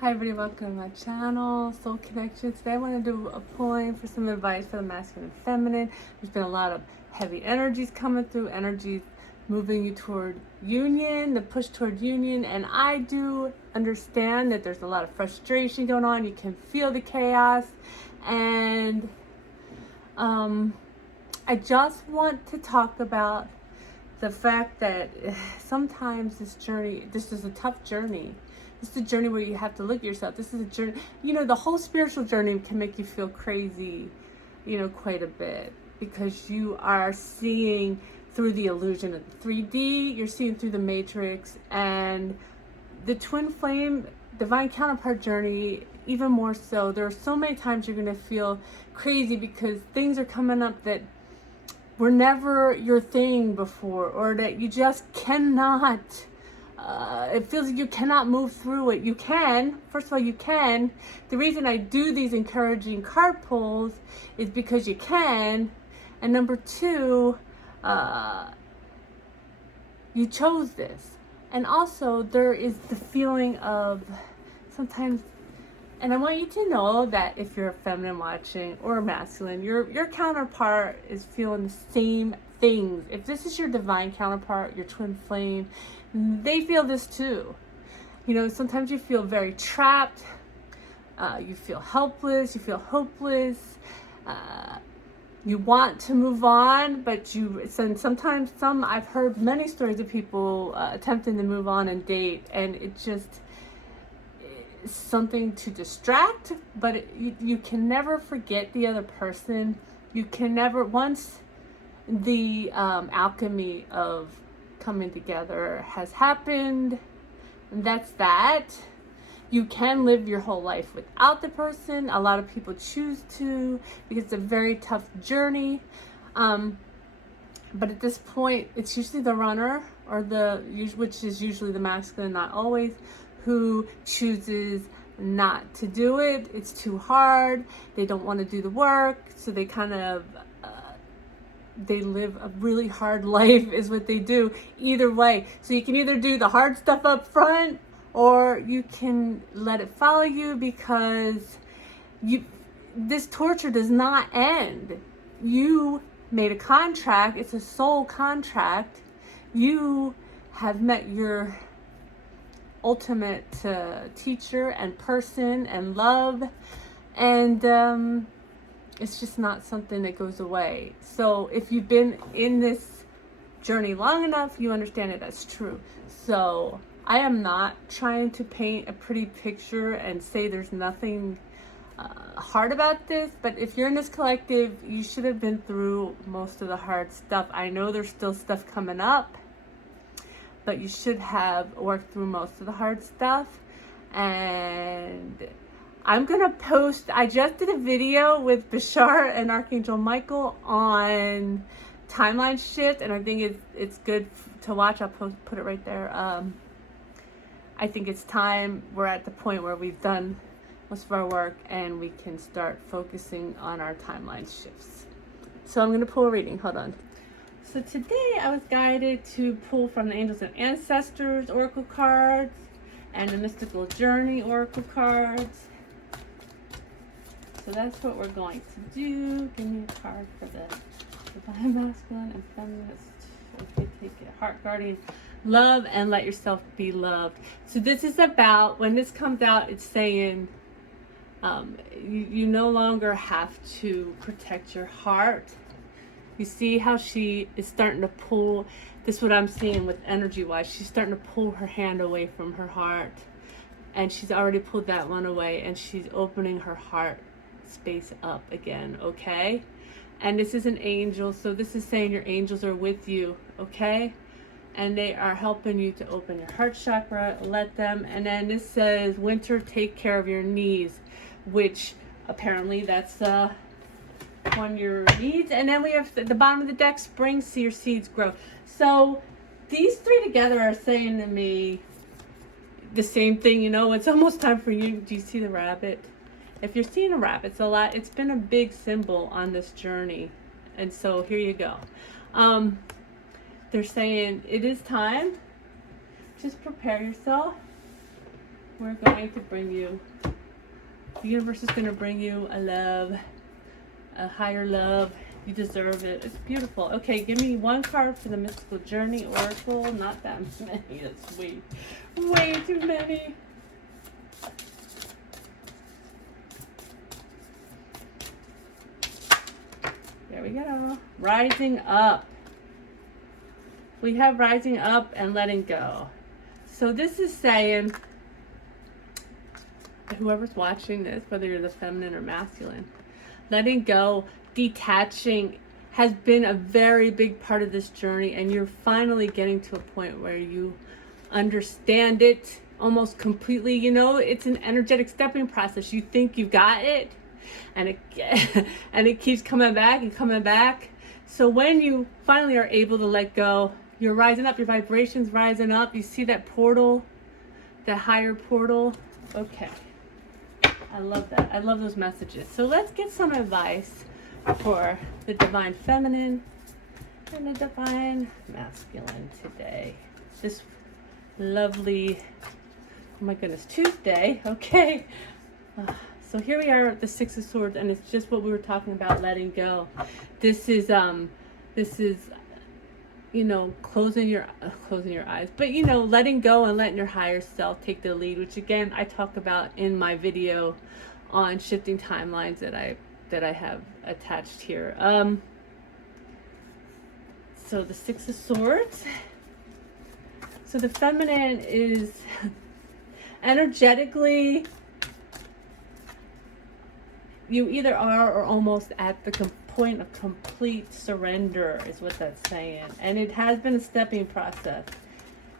Hi everybody, welcome to my channel, Soul Connection. Today I want to do a pulling for some advice for the masculine and feminine. There's been a lot of heavy energies coming through, energies moving you toward union, the push toward union, and I do understand that there's a lot of frustration going on. You can feel the chaos, and I just want to talk about the fact that sometimes this is a tough journey. This is a journey where you have to look at yourself. This is a journey, the whole spiritual journey can make you feel crazy, quite a bit, because you are seeing through the illusion of the 3D, you're seeing through the matrix, and the twin flame, divine counterpart journey, even more so. There are so many times you're going to feel crazy because things are coming up that were never your thing before, or that you just cannot, it feels like you cannot move through it. You can. First of all, you can. The reason I do these encouraging card pulls is because you can. And number two, you chose this. And also, there is the feeling of sometimes, and I want you to know that if you're a feminine watching or a masculine, your counterpart is feeling the same things. If this is your divine counterpart, your twin flame, they feel this too. Sometimes you feel very trapped. You feel helpless. You feel hopeless. You want to move on, but sometimes I've heard many stories of people attempting to move on and date, and it just is something to distract, but you can never forget the other person. You can never, once the alchemy of coming together has happened, that's that. You can live your whole life without the person. A lot of people choose to because it's a very tough journey. But at this point, it's usually the runner, or which is usually the masculine, not always, who chooses not to do it. It's too hard. They don't want to do the work, so they kind of they live a really hard life is what they do. Either way, so you can either do the hard stuff up front, or you can let it follow you, because this torture does not end. You made a contract. It's a soul contract. You have met your ultimate teacher and person and love, and it's just not something that goes away. So if you've been in this journey long enough, you understand that that's true. So I am not trying to paint a pretty picture and say there's nothing hard about this, but if you're in this collective, you should have been through most of the hard stuff. I know there's still stuff coming up, but you should have worked through most of the hard stuff. And I'm gonna post, I just did a video with Bashar and Archangel Michael on timeline shift, and I think it's good to watch. I'll put it right there. I think it's time. We're at the point where we've done most of our work and we can start focusing on our timeline shifts. So I'm gonna pull a reading, hold on. So today I was guided to pull from the Angels and Ancestors Oracle cards and the Mystical Journey Oracle cards. So that's what we're going to do. Give me a card for the divine masculine and feminist. Okay, take it. Heart guardian. Love and let yourself be loved. So this is about, when this comes out, it's saying you no longer have to protect your heart. You see how she is starting to pull, this is what I'm seeing with energy wise, she's starting to pull her hand away from her heart, and she's already pulled that one away, and she's opening her heart space up again, okay? And this is an angel, so this is saying your angels are with you, okay? And they are helping you to open your heart chakra, let them. And then this says, winter, take care of your knees, which apparently that's on your needs. And then we have the bottom of the deck, spring, see your seeds grow. So these three together are saying to me the same thing. It's almost time for you. Do you see the rabbit? If you're seeing a rabbit, it's been a big symbol on this journey. And so here you go. They're saying it is time. Just prepare yourself. we're going to bring you, the universe is going to bring you a love, a higher love. You deserve it. It's beautiful. Okay, give me one card for the Mystical Journey Oracle. Not that many. That's way too many. There we go. Rising up. We have rising up and letting go. So this is saying, whoever's watching this, whether you're the feminine or masculine, letting go, detaching has been a very big part of this journey, and you're finally getting to a point where you understand it almost completely. You know, it's an energetic stepping process. You think you've got it, and it keeps coming back and coming back. So when you finally are able to let go, you're rising up, your vibration's rising up. You see that portal, that higher portal. Okay. I love that. I love those messages. So let's get some advice for the Divine Feminine and the Divine Masculine today. This lovely, oh my goodness, Tuesday. Okay. So here we are at the Six of Swords, and it's just what we were talking about, letting go. This is you know, closing your eyes, but you know, letting go and letting your higher self take the lead, which again I talk about in my video on shifting timelines that I have attached here. So the Six of Swords. So the feminine is energetically, you either are or almost at the point of complete surrender is what that's saying. And it has been a stepping process.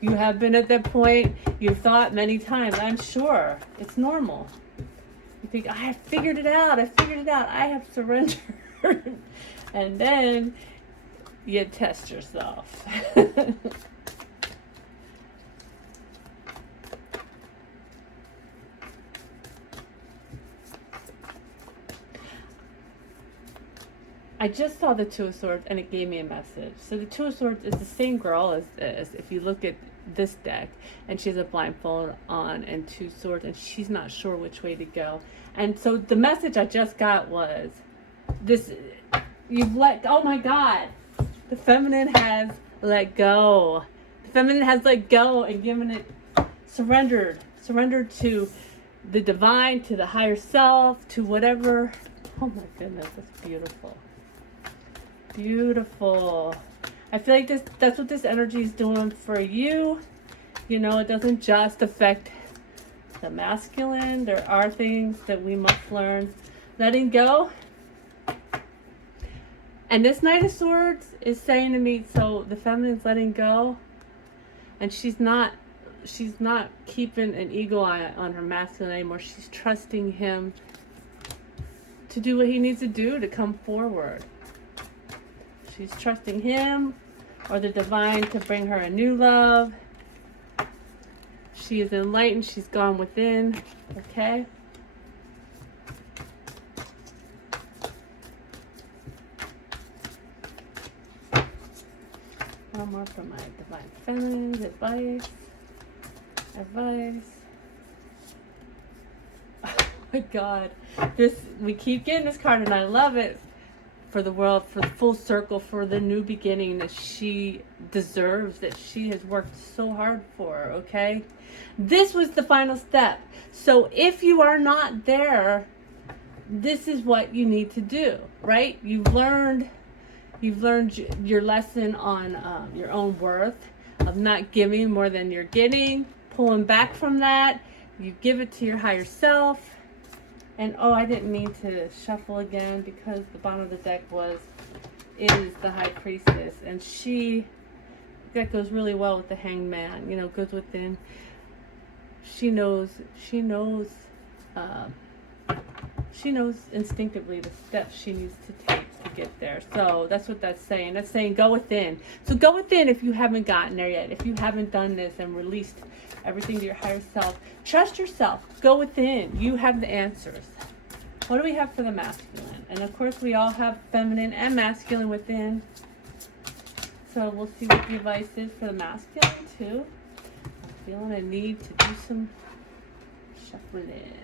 You have been at that point. You've thought many times, I'm sure it's normal. You think, I have figured it out. I have surrendered. And then you test yourself. I just saw the Two of Swords and it gave me a message. So the Two of Swords is the same girl as this. If you look at this deck, and she has a blindfold on and two swords, and she's not sure which way to go. And so the message I just got was this: you've let, oh my God, the feminine has let go. The feminine has let go and given it, surrendered to the divine, to the higher self, to whatever. Oh my goodness, that's beautiful. Beautiful. I feel like that's what this energy is doing for you. You know, it doesn't just affect the masculine. There are things that we must learn. Letting go. And this Knight of Swords is saying to me, so the feminine's letting go, and she's not keeping an eagle eye on her masculine anymore. She's trusting him to do what he needs to do to come forward. She's trusting him or the divine to bring her a new love. She is enlightened. She's gone within. Okay. One more for my Divine Feminine's advice. Oh my God. We keep getting this card and I love it. For the world, for the full circle, for the new beginning that she deserves, that she has worked so hard for, okay? This was the final step. So if you are not there, this is what you need to do, right? You've learned your lesson on your own worth, of not giving more than you're getting, pulling back from that. You give it to your higher self. And oh, I didn't mean to shuffle again because the bottom of the deck is the High Priestess, and that goes really well with the Hanged Man. You know, goes within. She knows instinctively the steps she needs to take to get there. So that's what that's saying. That's saying go within. So go within if you haven't gotten there yet. If you haven't done this and released everything to your higher self. Trust yourself. Go within. You have the answers. What do we have for the masculine? And of course we all have feminine and masculine within. So we'll see what the advice is for the masculine too. I'm feeling a need to do some shuffling it.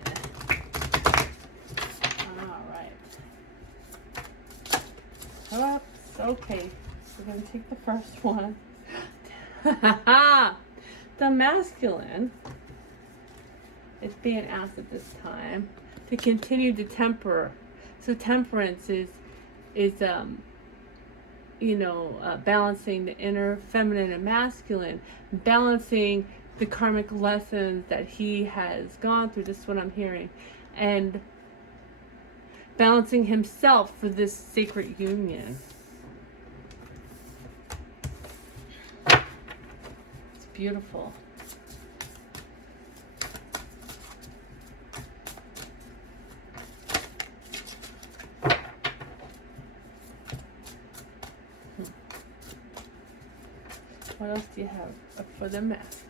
All right. Oops. Okay. We're going to take the first one. The masculine is being asked at this time to continue to temper. So temperance is balancing the inner feminine and masculine, balancing the karmic lessons that he has gone through. This is what I'm hearing, and balancing himself for this sacred union. It's beautiful. What else do you have for the masculine?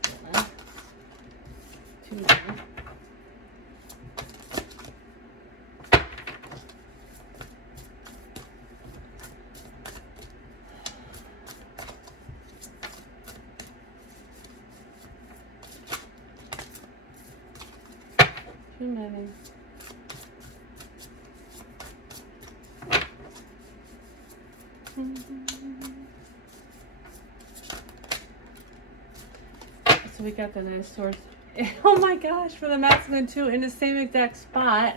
Too many. Too many. So we got the nice swords. Oh my gosh, for the masculine too, in the same exact spot.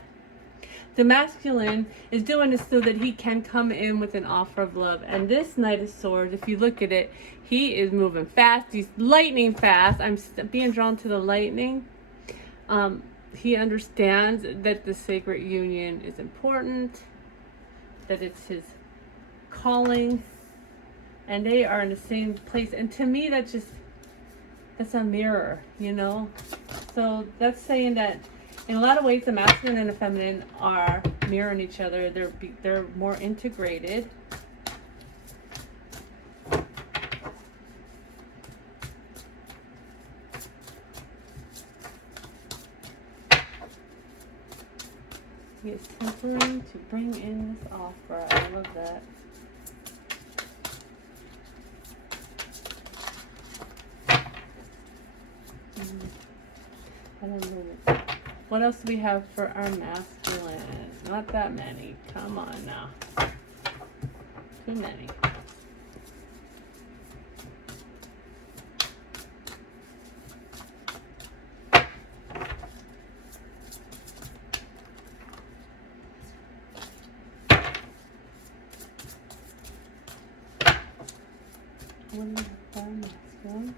The masculine is doing this so that he can come in with an offer of love. And this Knight of Swords, if you look at it, he is moving fast. He's lightning fast. I'm being drawn to the lightning. He understands that the sacred union is important, that it's his calling, and they are in the same place. And to me, that's a mirror, So that's saying that in a lot of ways, the masculine and the feminine are mirroring each other. They're more integrated. He is tempering to bring in this offer. I love that. What else do we have for our masculine? Not that many. Come on now. Too many. What do we have for our masculine?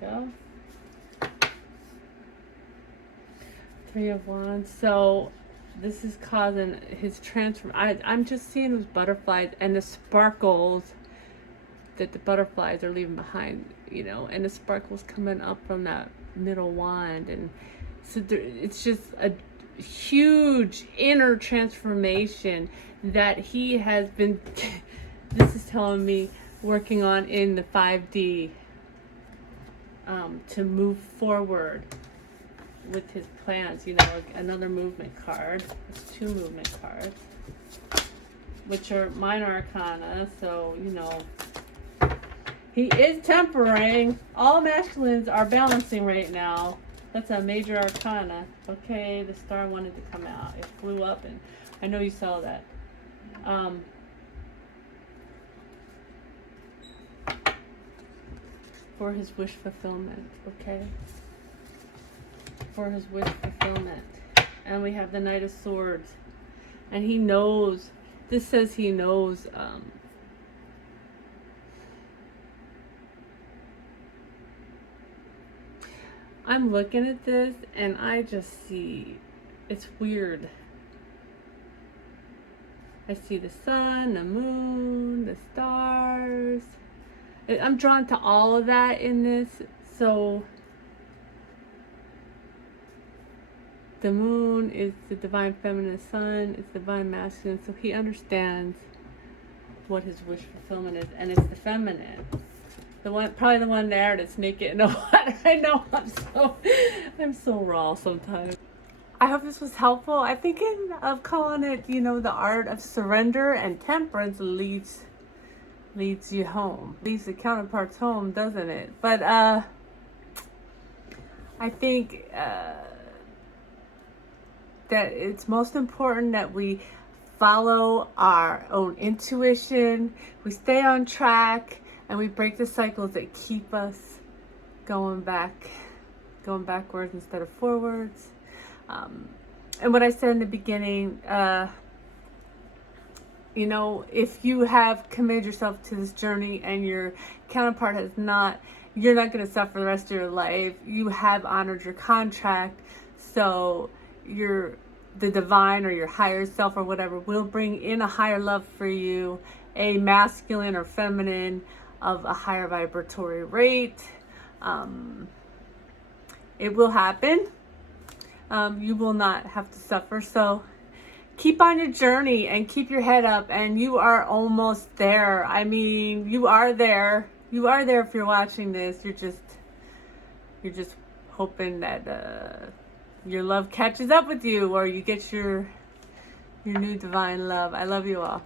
Go. 3 of Wands. So this is causing his transform. I'm just seeing those butterflies and the sparkles that the butterflies are leaving behind, and the sparkles coming up from that middle wand, and so it's just a huge inner transformation that he has been. This is telling me working on in the 5D. To move forward with his plans, another movement card. There's 2 movement cards, which are minor arcana. So, he is tempering. All masculines are balancing right now. That's a major arcana. Okay, the star wanted to come out. It flew up, and I know you saw that. For his wish fulfillment, okay? For his wish fulfillment. And we have the Knight of Swords. And he knows, this says he knows, I'm looking at this and I just see, it's weird. I see the sun, the moon, the stars. I'm drawn to all of that in this. So the moon is the divine feminine, sun is divine masculine. So he understands what his wish fulfillment is, and it's the feminine. Probably the one there that's naked in the water. I know I'm so raw sometimes. I hope this was helpful. I'm thinking of calling it, the art of surrender, and temperance leads you home. Leads the counterparts home, doesn't it? But I think that it's most important that we follow our own intuition, we stay on track, and we break the cycles that keep us going backwards instead of forwards. And what I said in the beginning, you know, if you have committed yourself to this journey and your counterpart has not, you're not going to suffer the rest of your life. You have honored your contract, so the divine or your higher self or whatever will bring in a higher love for you, a masculine or feminine of a higher vibratory rate. It will happen. You will not have to suffer. So keep on your journey and keep your head up, and you are almost there. I mean, you are there. You are there if you're watching this. You're just hoping that your love catches up with you, or you get your new divine love. I love you all.